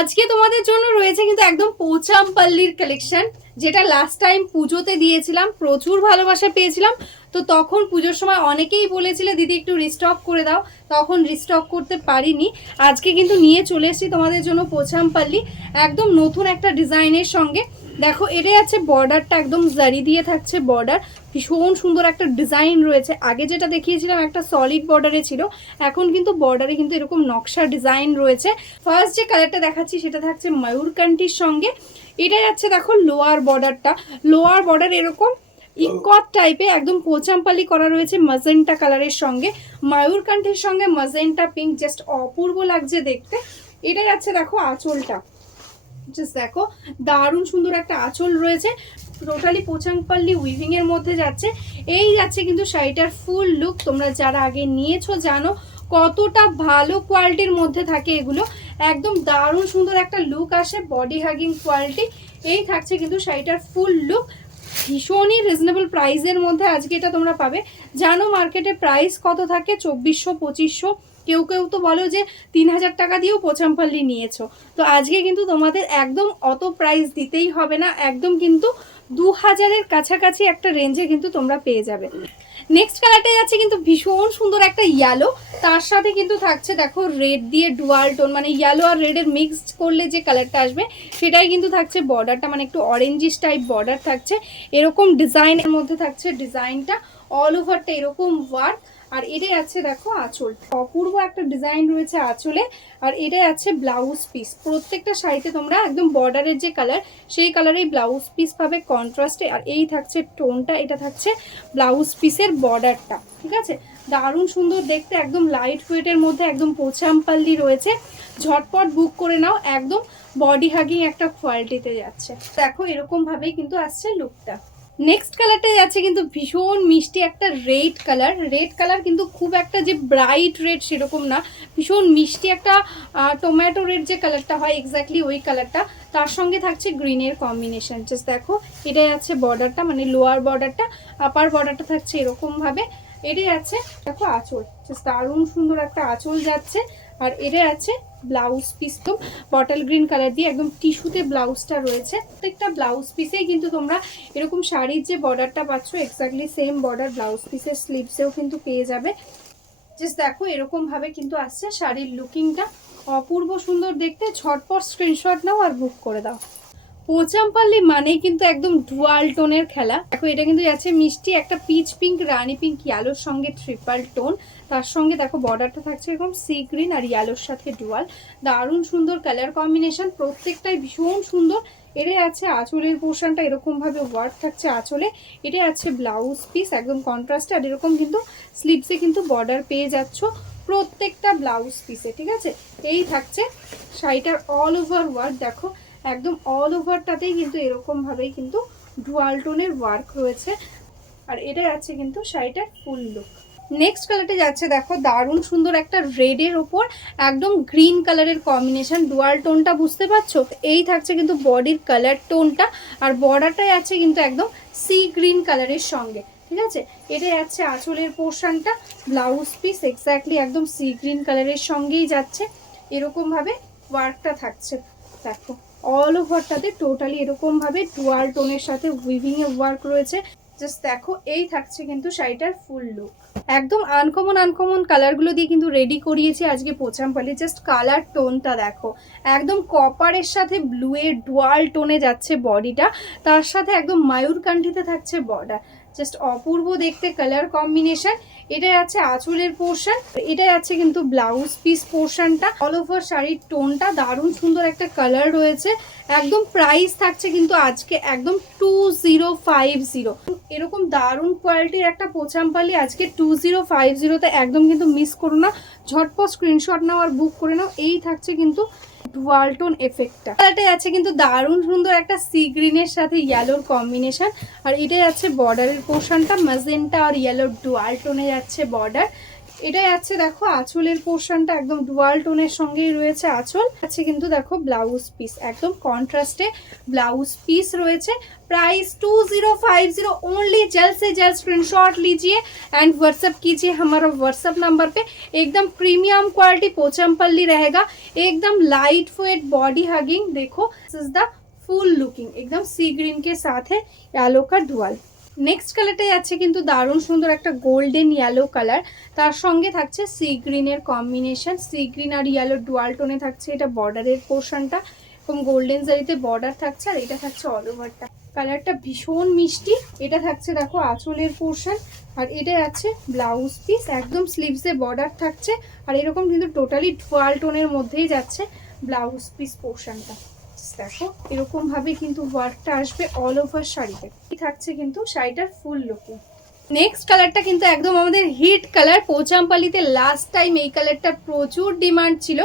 আজকে তোমাদের জন্য রয়েছে কিন্তু একদম পোচামপল্লির কালেকশন, যেটা লাস্ট টাইম পুজোতে দিয়েছিলাম, প্রচুর ভালোবাসা পেয়েছিলাম। তো তখন পুজোর সময় অনেকেই বলেছিলে দিদি একটু রিস্টক করে দাও, তখন রিস্টক করতে পারিনি। আজকে কিন্তু নিয়ে চলে এসেছি তোমাদের জন্য পোচামপল্লি একদম নতুন একটা ডিজাইনের সঙ্গে। দেখো এটা আছে বর্ডারটা একদম জারি দিয়ে থাকছে, বর্ডার ভীষণ সুন্দর একটা ডিজাইন রয়েছে। আগে যেটা দেখিয়েছিলাম একটা সলিড বর্ডারে ছিল, এখন কিন্তু বর্ডারে কিন্তু এরকম নকশা ডিজাইন রয়েছে। ফার্স্ট যে কালারটা দেখাচ্ছি সেটা থাকছে ময়ূরকান্ঠির সঙ্গে। এটা যাচ্ছে দেখো লোয়ার বর্ডারটা, লোয়ার বর্ডার এরকম ইকট টাইপে একদম পোচামপালি করা রয়েছে মাজেন্টা কালারের সঙ্গে, ময়ূরকান্ঠির সঙ্গে মাজেন্টা পিঙ্ক, জাস্ট অপূর্ব লাগছে দেখতে। এটা যাচ্ছে দেখো আঁচলটা, জাস্ট দেখো দারুণ সুন্দর একটা আঁচল রয়েছে, টোটালি পোচামপাল্লি উইভিং এর মধ্যে যাচ্ছে। এই যাচ্ছে কিন্তু শাড়িটার ফুল লুক। তোমরা যারা আগে নিয়েছো জানো কতটা ভালো কোয়ালিটির মধ্যে থাকে এগুলো, একদম দারুণ সুন্দর একটা লুক আসে, বডি হাগিং কোয়ালিটি। এই থাকছে কিন্তু শাড়িটার ফুল লুক, ভীষণই রিজনেবল প্রাইসের মধ্যে আজকে এটা তোমরা পাবে। জানো মার্কেটে প্রাইস কত থাকে, 2400-2500, কেউ কেউ তো বলো যে 3000 টাকা দিয়েও পোচামপাল্লি নিয়েছো। তো আজকে কিন্তু তোমাদের একদম অত প্রাইস দিতেই হবে না, একদম কিন্তু 2000-এর কাছাকাছি একটা রেঞ্জে কিন্তু তোমরা পেয়ে যাবে। নেক্সট কালারটা যাচ্ছে কিন্তু ভীষণ সুন্দর একটা ইয়েলো, তার সাথে কিন্তু থাকছে দেখো রেড দিয়ে ডুয়াল টোন, মানে ইয়েলো আর রেডের মিক্সড করলে যে কালারটা আসবে সেটাই কিন্তু থাকছে বর্ডারটা, মানে একটু অরেঞ্জিস টাইপ বর্ডার থাকছে, এরকম ডিজাইনের মধ্যে থাকছে ডিজাইনটা, অল ওভারটা এরকম ওয়ার্ক। আর এটাই আছে দেখো আঁচল, অপূর্ব একটা ডিজাইন রয়েছে আঁচলে। আর এটাই আছে ব্লাউজ পিস, প্রত্যেকটা শাড়িতে তোমরা একদম বর্ডারের যে কালার সেই কালারেই ব্লাউজ পিস পাবে কন্ট্রাস্টে। আর এই থাকছে টোনটা, এটা থাকছে ব্লাউজ পিসের বর্ডারটা, ঠিক আছে। দারুণ সুন্দর দেখতে, একদম লাইট ওয়েটের মধ্যে একদম পোচামপাল্লি রয়েছে। ঝটপট বুক করে নাও, একদম বডি হাগিং একটা কোয়ালিটিতে যাচ্ছে। দেখো এরকম ভাবেই কিন্তু আসছে লুকটা। নেক্সট কালারটা যাচ্ছে কিন্তু ভীষণ মিষ্টি একটা রেড কালার, রেড কালার কিন্তু খুব একটা যে ব্রাইট রেড সেরকম না, ভীষণ মিষ্টি একটা টমেটো রেড যে কালারটা হয় এক্স্যাক্টলি ওই কালারটা, তার সঙ্গে থাকছে গ্রিনের কম্বিনেশন। জাস্ট দেখো এটাই আছে বর্ডারটা, মানে লোয়ার বর্ডারটা, আপার বর্ডারটা থাকছে এরকম ভাবে। এটাই আছে দেখো আঁচল, জাস্ট দারুণ সুন্দর একটা আঁচল যাচ্ছে। আর এটা আছে ব্লাউজ পিস, তো বটল গ্রিন কালার দিয়ে একদম টিস্যুতে ব্লাউজটা রয়েছে। প্রত্যেকটা ব্লাউজ পিসেই কিন্তু তোমরা এরকম শাড়ির যে বর্ডারটা পাচ্ছ এক্স্যাক্টলি সেম বর্ডার ব্লাউজ পিসের স্লিভসেও কিন্তু পেয়ে যাবে। জাস্ট দেখো এরকম ভাবে কিন্তু আসছে শাড়ির লুকিংটা, অপূর্ব সুন্দর দেখতে। ঝটপট স্ক্রিনশট নাও আর বুক করে দাও। পোচামপাল্লি মানেই কিন্তু একদম ডুয়াল টোনের খেলা। দেখো এটা কিন্তু আছে মিষ্টি একটা পিচ পিঙ্ক, রানি পিঙ্ক, ইয়েলোর সঙ্গে ট্রিপল টোন, তার সঙ্গে দেখো বর্ডারটা থাকছে এরকম সি গ্রিন আর ইয়েলোর সাথে ডুয়াল, দারুণ সুন্দর কালার কম্বিনেশন, প্রত্যেকটাই ভীষণ সুন্দর। এটাই আছে আঁচলের পোর্শনটা, এরকম ভাবে ওয়ার্ক থাকছে আঁচলে। এটাই আছে ব্লাউজ পিস একদম কন্ট্রাস্টে, আর এরকম কিন্তু স্লিভসে কিন্তু বর্ডার পেয়ে যাচ্ছ প্রত্যেকটা ব্লাউজ পিসে, ঠিক আছে। এই থাকছে শাড়িটার অল ওভার ওয়ার্ক, দেখো একদম অল ওভারটাতেই কিন্তু এরকম ভাবেই কিন্তু ডুয়াল টোনের ওয়ার্ক রয়েছে। আর এটাই আছে কিন্তু শাড়িটার ফুল লুক। নেক্সট কালারটা যাচ্ছে দেখো দারুণ সুন্দর একটা রেডের ওপর একদম গ্রিন কালারের কম্বিনেশন, ডুয়াল টোনটা বুঝতে পারছো। এই থাকছে কিন্তু বডির কালার টোনটা, আর বর্ডারটাই আছে কিন্তু একদম সি গ্রিন কালারের সঙ্গে, ঠিক আছে। এটাই আছে আঁচলের পোর্শনটা, ব্লাউজ পিস এক্স্যাক্টলি একদম সি গ্রিন কালারের সঙ্গেই যাচ্ছে, এরকম ভাবে ওয়ার্কটা থাকছে। দেখো অল ওভারটাতে টোটালি এরকম ভাবে ডুয়াল টোনের সাথে উইভিং এ ওয়ার্ক রয়েছে। জাস্ট দেখো এই থাকছে কিন্তু শাড়িটার ফুল লুক। একদম আনকমন আনকমন কালারগুলো দিয়ে কিন্তু রেডি করিয়েছি আজকে পোচামপাল্লি। জাস্ট কালার টোনটা দেখো, একদম কপারের সাথে ব্লু এর ডুয়াল টোনে যাচ্ছে বডিটা, তার সাথে একদম ময়ূরকান্ঠিতে থাকছে বর্ডার, জাস্ট অপূর্ব দেখতে কালার কম্বিনেশন। এটাই আছে আঁচলের পোর্শন, এটাই আছে কিন্তু ব্লাউজ পিস পোর্শনটা, অল ওভার শাড়ির টোনটা দারুণ সুন্দর একটা কালার রয়েছে। একদম প্রাইস থাকছে কিন্তু আজকে একদম 2050, এরকম দারুণ কোয়ালিটির একটা পোচামপাল্লি আজকে 2050-তে একদম কিন্তু মিস করো না, ঝটপট স্ক্রিনশট নাও আর বুক করে নাও। এই থাকছে কিন্তু ডুয়াল টোন এফেক্টটা, এটাই আছে কিন্তু দারুণ সুন্দর একটা সি গ্রিনের সাথে ইয়েলোর কম্বিনেশন। আর এটাই আছে বর্ডারের পোর্শনটা, ম্যাজেন্টা আর ইয়েলোর ডুয়াল টোনে যাচ্ছে বর্ডার। এটাই আছে দেখো আঁচলের পোর্শনটা একদম ডুয়াল টোনের সঙ্গেই রয়েছে আঁচল আছে, কিন্তু দেখো ব্লাউজ পিস একদম কন্ট্রাস্টে ব্লাউজ পিস রয়েছে। Price 2050 only. जल्द से जल्द स्क्रीनशॉट लीजिए एंड व्हाट्सअप कीजिए हमारा व्हाट्सअप नंबर पे। एकदम प्रीमियम क्वालिटी पोचमपल्ली रहेगा, एकदम लाइट वेट बॉडी हगिंग। देखो this is the full looking, एकदम सी ग्रीन के साथ है येलो का डुअल। नेक्स्ट কালারটা যাচ্ছে কিন্তু দারুণ সুন্দর একটা গোল্ডেন ইয়েলো কালার, তার সঙ্গে থাকছে সি গ্রিনের কম্বিনেশন, সি গ্রিন আর ইয়েলো ডুয়াল টোনে থাকছে এটা বর্ডারের পোর্শনটা, এবং গোল্ডেন জারিতে বর্ডার থাকছে আর এটা থাকছে অল ওভারটা। কালারটা ভীষণ মিষ্টি। এটা থাকছে দেখো আঁচলের পোর্শন আর এটা আছে ব্লাউজ পিস, একদম স্লিভসে বর্ডার থাকছে আর এরকম কিন্তু টোটালি ডুয়াল টোনের মধ্যেই যাচ্ছে ব্লাউজ পিস পোর্শনটা। দেখো এরকম ভাবে কিন্তু ওয়ার্কটা আসবে অল ওভার শাড়িতে। থাকছে কিন্তু শাড়িটার ফুল লুকিং। নেক্সট কালারটা কিন্তু একদম আমাদের হিট কালার, পোচামপাল্লিতে লাস্ট টাইম এই কালারটা প্রচুর ডিমান্ড ছিল।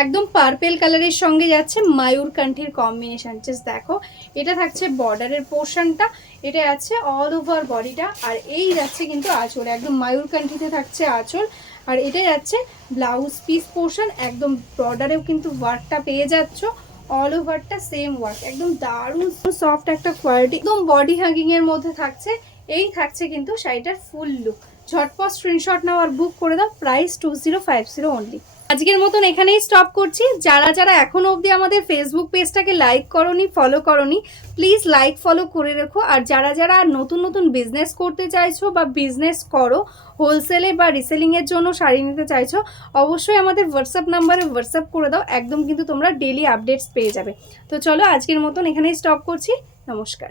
একদম পার্পেল কালারের সঙ্গে যাচ্ছে ময়ূরকণ্ঠীর কম্বিনেশন। জাস্ট দেখো এটা থাকছে বর্ডারের পোর্শনটা, এটা আছে অল ওভার বডিটা আর এই যাচ্ছে কিন্তু আঁচল, একদম ময়ূরকণ্ঠীতে থাকছে আঁচল আর এটা যাচ্ছে ব্লাউজ পিস পোর্শন। একদম বর্ডারেও কিন্তু ওয়ার্কটা পেয়ে যাচ্ছ, অল ওভারটা সেম ওয়ার্ক, একদম দারুণ সফট একটা কোয়ালিটি, একদম বডি হাগিং এর মধ্যে থাকছে। এই থাকছে কিন্তু শাড়িটার ফুল লুক। ঝটপট স্ক্রিনশট নাও আর বুক করে দাও। Price 2050 only. আজকের মতন এখানেই স্টপ করছি। যারা যারা এখনো অবধি আমাদের ফেসবুক পেজটাকে লাইক করোনি, ফলো করোনি, প্লিজ লাইক ফলো করে রেখো। আর যারা যারা নতুন নতুন বিজনেস করতে চাইছো বা বিজনেস করো, হোলসেলে বা রিসেলিংয়ের জন্য শাড়ি নিতে চাইছো, অবশ্যই আমাদের হোয়াটসঅ্যাপ নাম্বারে হোয়াটসঅ্যাপ করে দাও, একদম কিন্তু তোমরা ডেলি আপডেটস পেয়ে যাবে। তো চলো আজকের মতন এখানেই স্টপ করছি। নমস্কার।